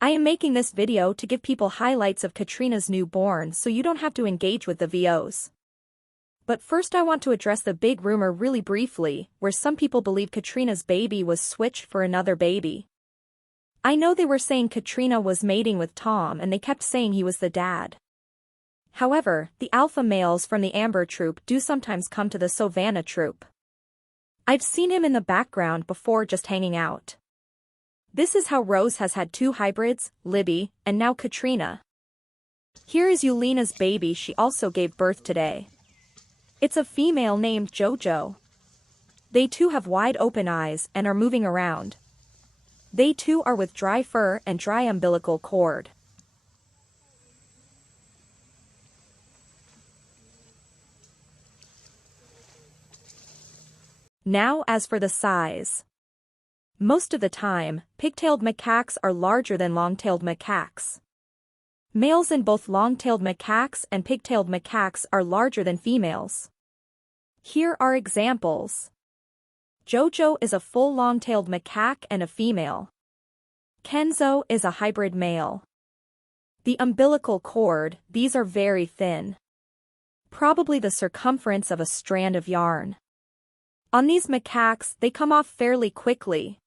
I am making this video to give people highlights of Katrina's newborn so you don't have to engage with the VOs. But first I want to address the big rumor really briefly, where some people believe Katrina's baby was switched for another baby. I know they were saying Katrina was mating with Tom and they kept saying he was the dad. However, the alpha males from the Amber troop do sometimes come to the Savannah troop. I've seen him in the background before just hanging out. This is how Rose has had 2 hybrids, Libby, and now Katrina. Here is Yulina's baby she also gave birth today. It's a female named Jojo. They too have wide open eyes and are moving around. They too are with dry fur and dry umbilical cord. Now as for the size. Most of the time, pigtailed macaques are larger than long-tailed macaques. Males in both long-tailed macaques and pigtailed macaques are larger than females. Here are examples. Jojo is a full long-tailed macaque and a female. Kenzo is a hybrid male. The umbilical cord, these are very thin. Probably the circumference of a strand of yarn. On these macaques, they come off fairly quickly.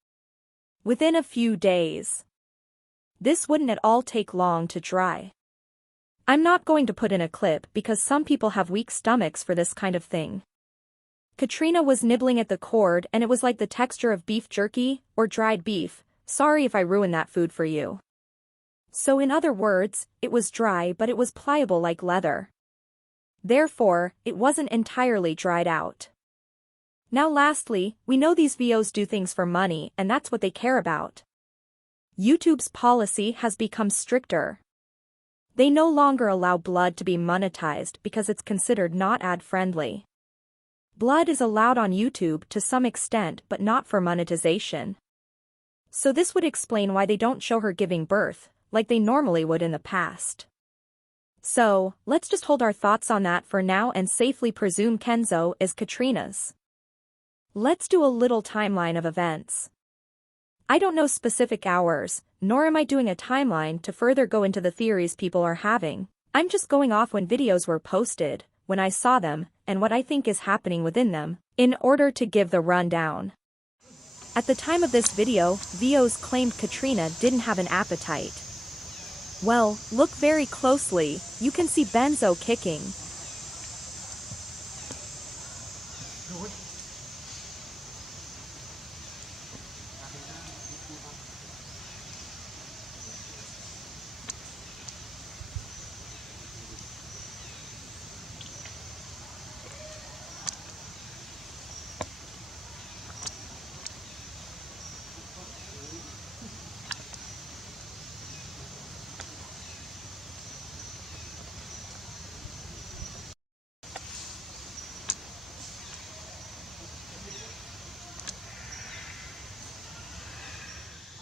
Within a few days. This wouldn't at all take long to dry. I'm not going to put in a clip because some people have weak stomachs for this kind of thing. Katrina was nibbling at the cord and it was like the texture of beef jerky, or dried beef. Sorry if I ruined that food for you. So in other words, it was dry but it was pliable like leather. Therefore, it wasn't entirely dried out. Now lastly, we know these VOs do things for money and that's what they care about. YouTube's policy has become stricter. They no longer allow blood to be monetized because it's considered not ad-friendly. Blood is allowed on YouTube to some extent but not for monetization. So this would explain why they don't show her giving birth, like they normally would in the past. So, let's just hold our thoughts on that for now and safely presume Kenzo is Katrina's. Let's do a little timeline of events. I don't know specific hours, nor am I doing a timeline to further go into the theories people are having. I'm just going off when videos were posted, when I saw them, and what I think is happening within them, in order to give the rundown. At the time of this video, VOs claimed Katrina didn't have an appetite. Well, look very closely, you can see Benzo kicking.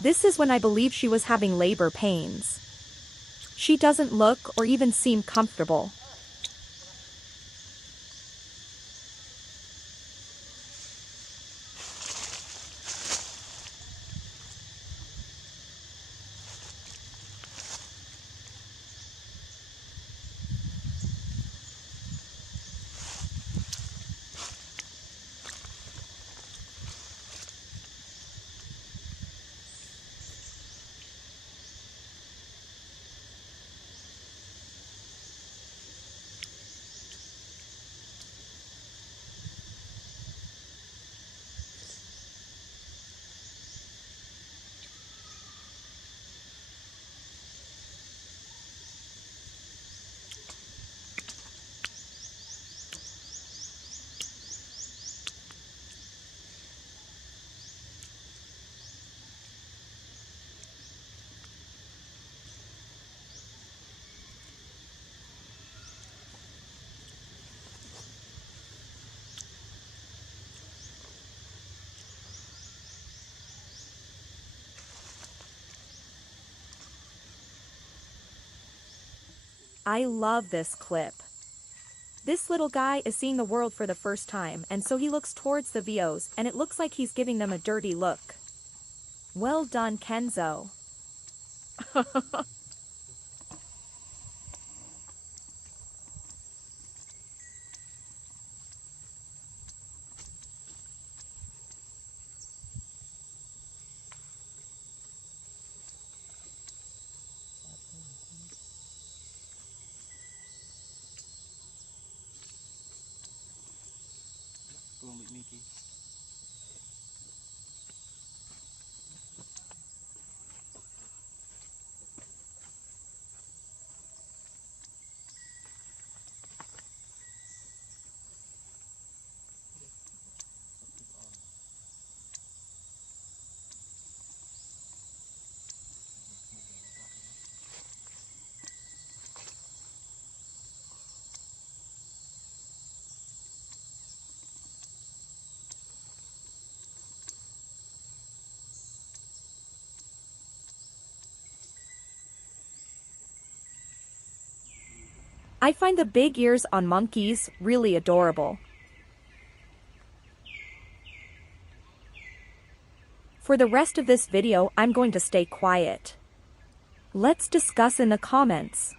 This is when I believe she was having labor pains. She doesn't look or even seem comfortable. I love this clip. This little guy is seeing the world for the first time and so he looks towards the VOs and it looks like he's giving them a dirty look. Well done, Kenzo. I find the big ears on monkeys really adorable. For the rest of this video, I'm going to stay quiet. Let's discuss in the comments.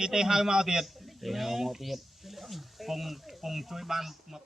Đi tê hai mau tiệt. Tê hai mau tiệt. Cùng cùng chui ban một.